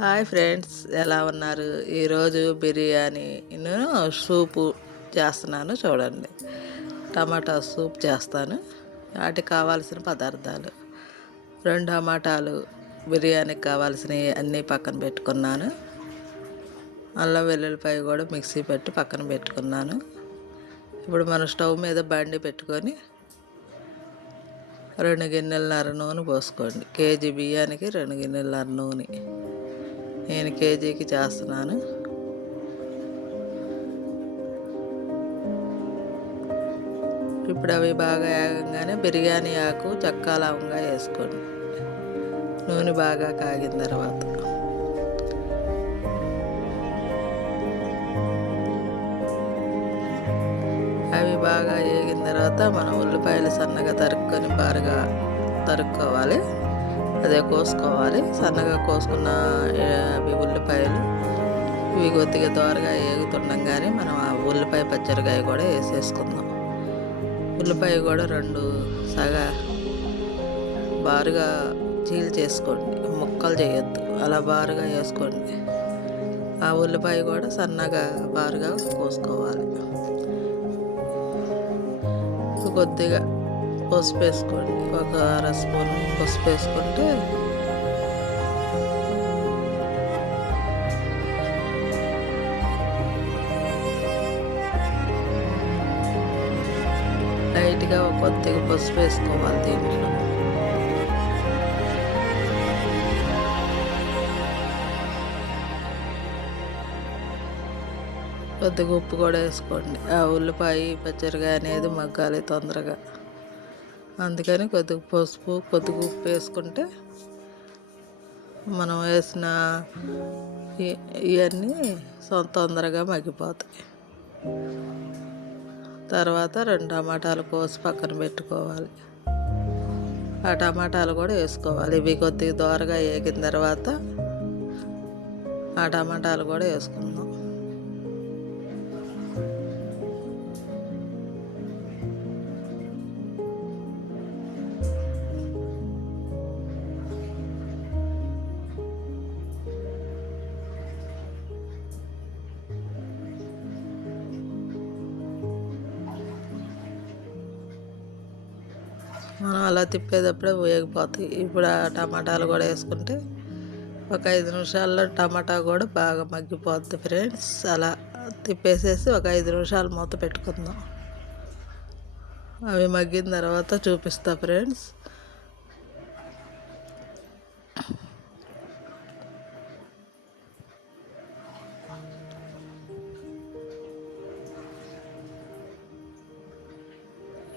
Hi friends ఎలా ఉన్నారు? ఈరోజు బిర్యానీ సూపు చేస్తున్నాను చూడండి. టమాటా సూప్ చేస్తాను. వాటికి కావాల్సిన పదార్థాలు. రెండు టమాటాలు బిర్యానీకి కావాల్సినవి అన్నీ పక్కన పెట్టుకున్నాను. అల్లం వెల్లుల్లిపాయ కూడా మిక్సీ పెట్టి పక్కన పెట్టుకున్నాను. ఇప్పుడు మనం స్టవ్ మీద బండి పెట్టుకొని రెండు గిన్నెలన్నర నూనె పోసుకోండి. కేజీ బియ్యానికి రెండు గిన్నెలన్నర నూనె. నేను కేజీకి చేస్తున్నాను. ఇప్పుడు అవి బాగా వేగంగానే బిర్యానీ ఆకు చక్కా లవంగా వేసుకోండి. నూనె బాగా కాగిన తర్వాత. అవి బాగా వేగిన తర్వాత మనం ఉల్లిపాయలు సన్నగా తరుక్కొని బారుగా తరుక్కోవాలి. అదే కోసుకోవాలి. సన్నగా కోసుకున్న అవి ఉల్లిపాయలు. ఇవి కొద్దిగా దోరగా ఏగుతుండగానే మనం ఆ ఉల్లిపాయ పచ్చడికాయ కూడా వేసేసుకుందాం. ఉల్లిపాయ కూడా రెండు సగా బారుగా చీల్ చేసుకోండి. ముక్కలు చేయొద్దు. అలా బారుగా వేసుకోండి. ఆ ఉల్లిపాయ కూడా సన్నగా బారుగా కోసుకోవాలి. కొద్దిగా పసుపు వేసుకోండి ఒక అర స్పూన్ పసుపు వేసుకుంటే లైట్గా కొద్దిగా పసుపు వేసుకోవాలి దీంట్లో. కొద్దిగా ఉప్పు కూడా వేసుకోండి. ఆ ఉల్లిపాయ పచ్చడిగా అనేది మగ్గాలి తొందరగా. అందుకని కొద్దిగా పసుపు కొద్దిగా ఉప్పు వేసుకుంటే మనం వేసిన ఇవన్నీ తొందరగా మగ్గిపోతాయి. తర్వాత రెండు టమాటాలు కోసి పక్కన పెట్టుకోవాలి. ఆ టమాటాలు కూడా వేసుకోవాలి. ఇవి కొద్దిగా దోరగా వేగిన తర్వాత ఆ టమాటాలు కూడా వేసుకుందాం. మనం అలా తిప్పేటప్పుడే వేగిపోతాయి ఇప్పుడు ఆ టమాటాలు కూడా వేసుకుంటే ఒక ఐదు నిమిషాల్లో టమాటా కూడా బాగా మగ్గిపోద్ది ఫ్రెండ్స్. అలా తిప్పేసేసి ఒక ఐదు నిమిషాలు మూత పెట్టుకుందాం. అవి మగ్గిన తర్వాత చూపిస్తా ఫ్రెండ్స్.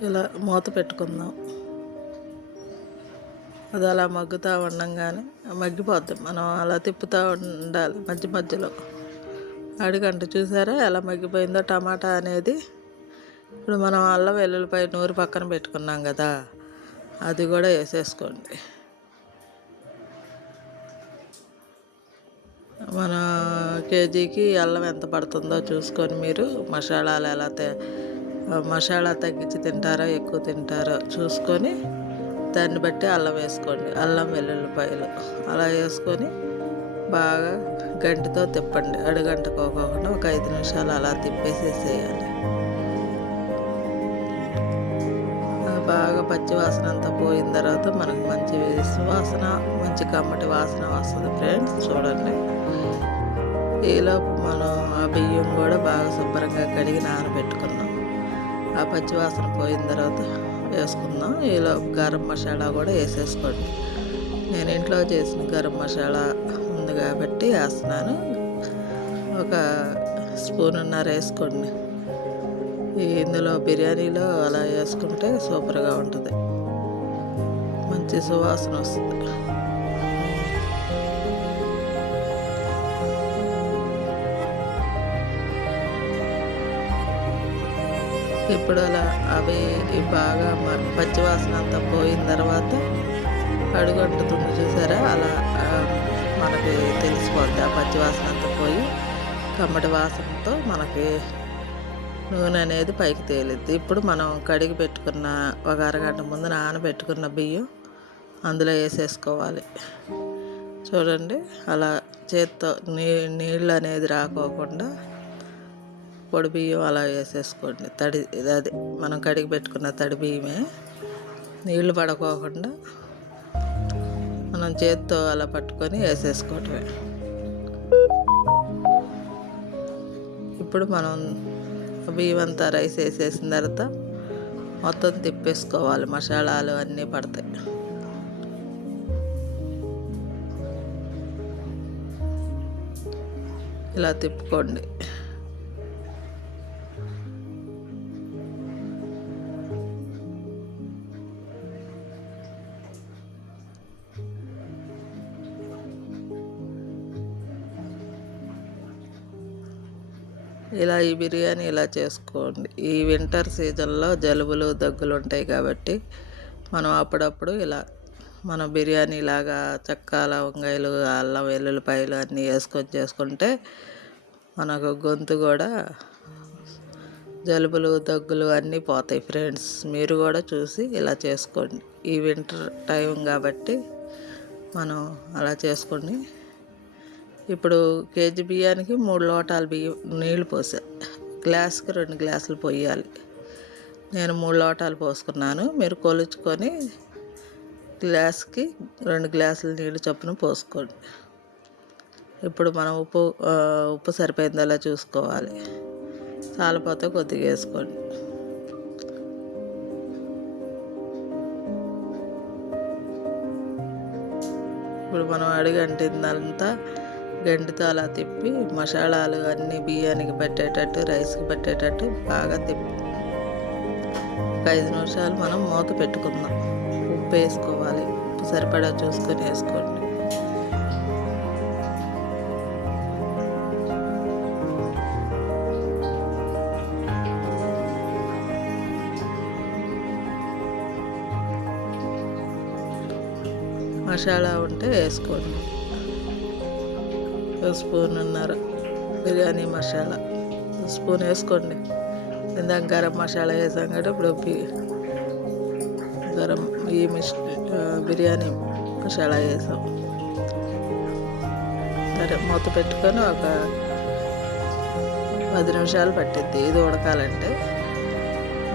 ఇలా మూత పెట్టుకుందాం. అది అలా మగ్గుతూ ఉండంగానే మగ్గిపోద్ది. మనం అలా తిప్పుతూ ఉండాలి మధ్య మధ్యలో. అడిగంట చూసారా ఎలా మగ్గిపోయిందో టమాటా అనేది. ఇప్పుడు మనం అల్లం వెల్లుల్లిపాయ నూరు పక్కన పెట్టుకున్నాం కదా అది కూడా వేసేసుకోండి. మన కేజీకి అల్లం ఎంత పడుతుందో చూసుకొని మీరు మసాలాలు ఎలా మసాలా తగ్గించి తింటారో ఎక్కువ తింటారో చూసుకొని దాన్ని బట్టి అల్లం వేసుకోండి. అల్లం వెల్లుల్లిపాయలు అలా వేసుకొని బాగా గంటితో తిప్పండి. అడుగంటుకోకుండా ఒక ఐదు నిమిషాలు అలా తిప్పేసేసేయాలి. బాగా పచ్చి వాసన అంతా పోయిన తర్వాత మనకు మంచి వాసన మంచి కమ్మటి వాసన వస్తుంది ఫ్రెండ్స్. చూడండి. ఈలోపు మనం ఆ బియ్యం కూడా బాగా శుభ్రంగా కడిగి నానబెట్టుకున్నాం. ఆ పచ్చి వాసన పోయిన తర్వాత వేసుకుందాం ఇలా గరం మసాలా కూడా వేసేసుకోండి. నేను ఇంట్లో చేసిన గరం మసాలా ఉంది కాబట్టి వేస్తున్నాను. ఒక స్పూన్నర వేసుకోండి. ఇందులో బిర్యానీలో అలా వేసుకుంటే సూపర్గా ఉంటుంది. మంచి సువాసన వస్తుంది. ఇప్పుడు అలా అవి బాగా పచ్చివాసన అంతా పోయిన తర్వాత అడుగంటుతుంది చూసారా? అలా మనకి తెలిసిపోద్ది ఆ పచ్చివాసన అంతా పోయి కమ్మటి వాసనతో మనకి నూనె అనేది పైకి తేలిద్ది. ఇప్పుడు మనం కడిగి పెట్టుకున్న ఒక అరగంట ముందు నానబెట్టుకున్న బియ్యం అందులో వేసేసుకోవాలి. చూడండి అలా చేత్తో నీ నీళ్ళు అనేది రాకోకుండా పొడి బియ్యం అలా వేసేసుకోండి. తడి అది మనం కడిగి పెట్టుకున్న తడి బియ్యమే. నీళ్ళు పడకోకుండా మనం చేత్తో అలా పట్టుకొని వేసేసుకోవటమే. ఇప్పుడు మనం బియ్యం అంతా రైస్ వేసేసిన తర్వాత మొత్తం తిప్పేసుకోవాలి. మసాలాలు అన్నీ పడతాయి. ఇలా తిప్పుకోండి. ఇలా ఈ బిర్యానీ ఇలా చేసుకోండి. ఈ వింటర్ సీజన్లో జలుబులు దగ్గులు ఉంటాయి కాబట్టి మనం అప్పుడప్పుడు ఇలా మన బిర్యానీ లాగా చెక్క లవంగాయలు అల్లం వెల్లుల్లిపాయలు అన్నీ వేసుకొని చేసుకుంటే మనకు గొంతు కూడా జలుబులు దగ్గులు అన్నీ పోతాయి ఫ్రెండ్స్. మీరు కూడా చూసి ఇలా చేసుకోండి. ఈ వింటర్ టైం కాబట్టి మనం అలా చేసుకొని ఇప్పుడు కేజీ బియ్యానికి మూడు లోటాలు బియ్యం నీళ్ళు పోసా. గ్లాస్కి రెండు గ్లాసులు పోయాలి నేను మూడు లోటాలు పోసుకున్నాను. మీరు కొలుచుకొని గ్లాస్కి రెండు గ్లాసులు నీళ్ళు చొప్పున పోసుకోండి. ఇప్పుడు మనం ఉప్పు ఉప్పు సరిపోయిందలా చూసుకోవాలి. చాలపోతే కొద్దిగా వేసుకోండి. ఇప్పుడు మనం అడిగంటిందంతా గంటితో అలా తిప్పి మసాలాలు అన్నీ బియ్యానికి పెట్టేటట్టు రైస్కి పెట్టేటట్టు బాగా తిప్పి. ఒక ఐదు నిమిషాలు మనం మూత పెట్టుకుందాం. ఉప్పు వేసుకోవాలి. ఉప్పు సరిపడా చూసుకొని వేసుకోండి. మసాలా ఉంటే వేసుకోండి. స్పూన్ ఉన్నారు. బిర్యానీ మసాలా. స్పూన్ వేసుకోండి. ఇందాక గరం మసాలా వేసాం కదా ఇప్పుడు గరం ఈ మిష్ బిర్యానీ మసాలా వేసాం. సరే మూత పెట్టుకొని ఒక పది నిమిషాలు పట్టిద్ది. ఇది ఉడకాలంటే.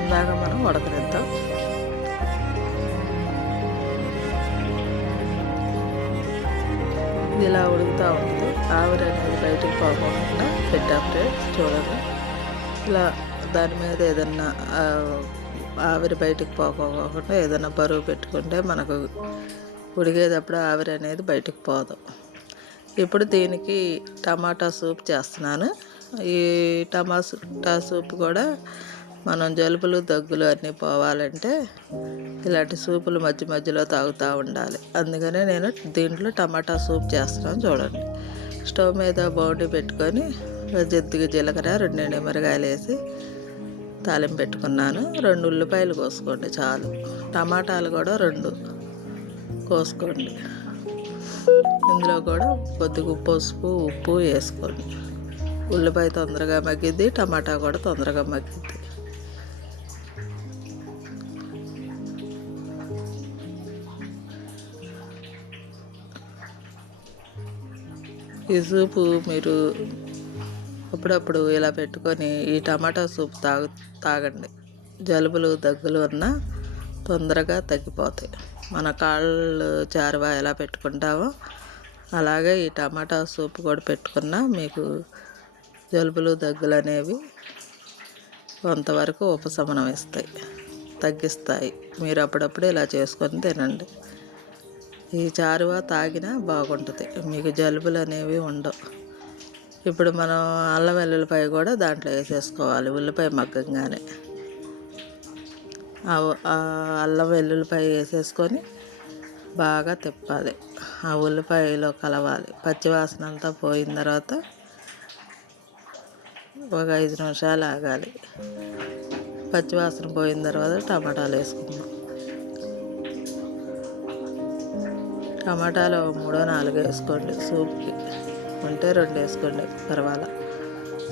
ఇందాక మనం ఉడకనిద్దాం. ఇది ఇలా ఉడుకుతూ ఉంటుంది ఆవిరి అనేది బయటకు పోకుండా పెట్టాం చూడండి ఇలా దాని మీద ఏదన్నా ఆవిరి బయటకు పోకోకుండా ఏదైనా బరువు పెట్టుకుంటే మనకు ఉడిగేటప్పుడు ఆవిరి అనేది బయటకు పోదు. ఇప్పుడు దీనికి టమాటా సూప్ చేస్తున్నాను. ఈ టమాటా సూప్ కూడా మనం జలుబులు దగ్గులు అన్నీ పోవాలంటే ఇలాంటి సూపులు మధ్య మధ్యలో తాగుతూ ఉండాలి. అందుకనే నేను దీంట్లో టమాటా సూప్ చేస్తున్నాను చూడండి. స్టవ్ మీద బౌండి పెట్టుకొని జద్దుగా జీలకర్ర రెండు ఎండుమిరకాయలు వేసి తాలింపు పెట్టుకున్నాను. రెండు ఉల్లిపాయలు కోసుకోండి చాలు. టమాటాలు కూడా రెండు కోసుకోండి. ఇందులో కూడా కొద్దిగా పసుపు ఉప్పు వేసుకోండి. ఉల్లిపాయ తొందరగా మగ్గిద్ది టమాటా కూడా తొందరగా మగ్గిద్ది. ఈ సూపు మీరు అప్పుడప్పుడు ఇలా పెట్టుకొని ఈ టమాటా సూప్ తాగు తాగండి. జలుబులు దగ్గులు ఉన్నా తొందరగా తగ్గిపోతాయి. మన కాళ్ళు చారువా ఎలా పెట్టుకుంటామో అలాగే ఈ టమాటా సూప్ కూడా పెట్టుకున్నా మీకు జలుబులు దగ్గులు అనేవి కొంతవరకు ఉపశమనం ఇస్తాయి తగ్గిస్తాయి. మీరు అప్పుడప్పుడు ఇలా చేసుకొని తినండి. ఈ చారువ తాగినా బాగుంటుంది. మీకు జలుబులు అనేవి ఉండవు. ఇప్పుడు మనం అల్లం వెల్లుల్లిపాయ కూడా దాంట్లో వేసేసుకోవాలి ఉల్లిపాయ మగ్గంగానే. అల్లం వెల్లుల్లిపాయ వేసేసుకొని బాగా తిప్పాలి. ఆ ఉల్లిపాయలో కలవాలి. పచ్చివాసన అంతా పోయిన తర్వాత ఒక ఐదు నిమిషాలు ఆగాలి. పచ్చివాసన పోయిన తర్వాత టమాటాలు వేసుకుందాం. టమాటాలు మూడో నాలుగు వేసుకోండి. సూప్కి ఉంటే రెండు వేసుకోండి పర్వాలా.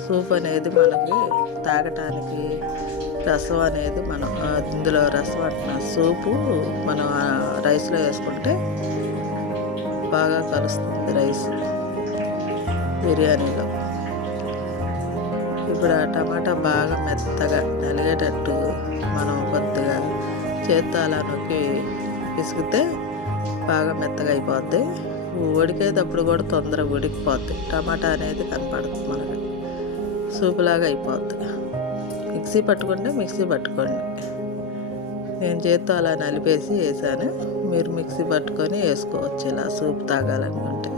సూప్ అనేది మనకి తాగటానికి రసం అనేది మనం ఇందులో రసం అంటున్న సూపు మనం రైస్లో వేసుకుంటే బాగా కలుస్తుంది రైస్ బిర్యానీలో. ఇప్పుడు ఆ టమాటా బాగా మెత్తగా నలిగేటట్టు మనం కొద్దిగా చేత్తాల నొక్కి విసిగితే బాగా మెత్తగా అయిపోద్ది. ఉడికేటప్పుడు కూడా తొందరగా ఉడికిపోద్ది. టమాటా అనేది కనపడుతుంది మనకి. సూపులాగా అయిపోద్ది. మిక్సీ పట్టుకుంటే మిక్సీ పట్టుకోండి. నేను చేత్తో అలా నలిపేసి వేసాను. మీరు మిక్సీ పట్టుకొని వేసుకోవచ్చు ఇలా సూప్ తాగాలనుకుంటే.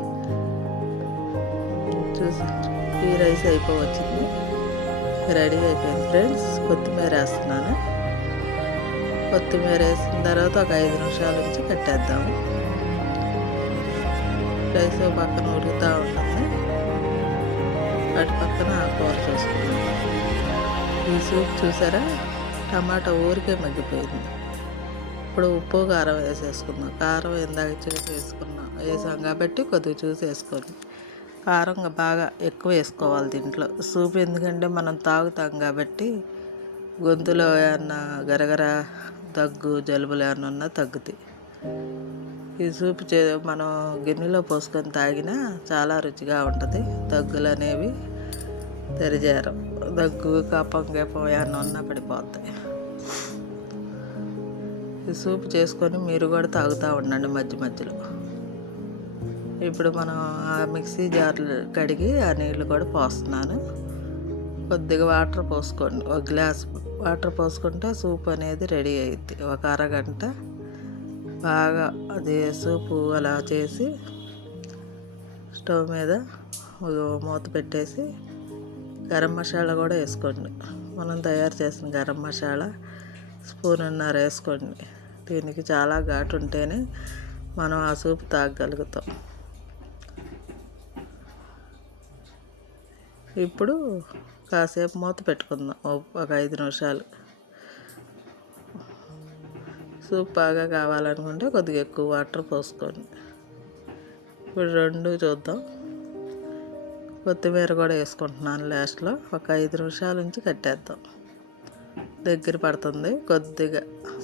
చూసి ఈ రైస్ అయిపోవచ్చింది. రెడీ అయిపోయింది ఫ్రెండ్స్. కొత్తిమీర వేస్తున్నాను. కొత్తిమీర వేసిన తర్వాత ఒక ఐదు నిమిషాల నుంచి కట్టేద్దాము రైస్ పక్కన ఉడుకుతూ ఉంటుంది. వాటి పక్కన కూర చూసుకున్నాం ఈ సూప్ చూసారా? టమాటా ఊరికే మగ్గిపోయింది. ఇప్పుడు ఉప్పు కారం వేసేసుకుందాం. కారం ఇందాక చూసి వేసుకున్నాం. వేసాం కాబట్టి కొద్దిగా చూసి వేసుకొని కారం బాగా ఎక్కువ వేసుకోవాలి దీంట్లో. సూప్ ఎందుకంటే మనం తాగుతాం కాబట్టి గొంతులో ఏమన్నా గరగర దగ్గు జలుబులు ఏమన్నా ఉన్నా తగ్గుతాయి. ఈ సూప్ చే మనం గిన్నెలో పోసుకొని తాగినా చాలా రుచిగా ఉంటుంది. దగ్గులు అనేవి తెరిచారు దగ్గు కప్పం గపం ఏమన్నా ఉన్నా పడిపోతాయి. ఈ సూప్ చేసుకొని మీరు కూడా తాగుతూ ఉండండి మధ్య మధ్యలో. ఇప్పుడు మనం ఆ మిక్సీ జార్లు కడిగి ఆ నీళ్ళు కూడా పోస్తున్నాను. కొద్దిగా వాటర్ పోసుకోండి. ఒక గ్లాస్ వాటర్ పోసుకుంటే సూప్ అనేది రెడీ అయింది ఒక అరగంట బాగా అది సూపు అలా చేసి స్టవ్ మీద మూత పెట్టేసి గరం మసాలా కూడా వేసుకోండి. మనం తయారు చేసిన గరం మసాలా స్పూన్ ఉన్నారు వేసుకోండి. దీనికి చాలా ఘాటు ఉంటేనే మనం ఆ సూప్ తాగగలుగుతాం. ఇప్పుడు కాసేపు మూత పెట్టుకుందాం. ఒక ఐదు నిమిషాలు. సూప్ బాగా కావాలనుకుంటే కొద్దిగా ఎక్కువ వాటర్ పోసుకోండి. ఇప్పుడు రెండు చూద్దాం. కొత్తిమీర కూడా వేసుకుంటున్నాను లాస్ట్లో. ఒక ఐదు నిమిషాల నుంచి కట్టేద్దాం. దగ్గర పడుతుంది. కొద్దిగా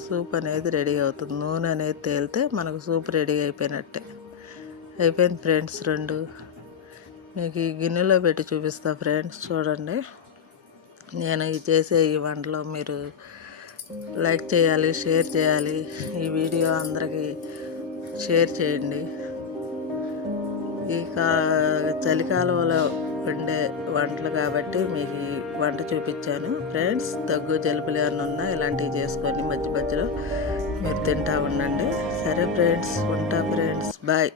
సూప్ అనేది రెడీ అవుతుంది. నూనె అనేది తేలితే మనకు సూప్ రెడీ అయిపోయినట్టే. అయిపోయింది ఫ్రెండ్స్ రెండు. మీకు ఈ గిన్నెలో పెట్టి చూపిస్తా ఫ్రెండ్స్ చూడండి. నేను ఈ చేసే ఈ వంటలో మీరు లైక్ చేయాలి షేర్ చేయాలి. ఈ వీడియో అందరికీ షేర్ చేయండి. ఈ కా చలికాలంలో వండే వంటలు కాబట్టి మీకు ఈ వంట చూపించాను. ఫ్రెండ్స్ దగ్గు జలుబులు ఏమన్నా ఉన్నా ఇలాంటివి చేసుకొని మధ్య మధ్యలో మీరు తింటా ఉండండి. సరే ఫ్రెండ్స్ ఉంటా ఫ్రెండ్స్ బాయ్.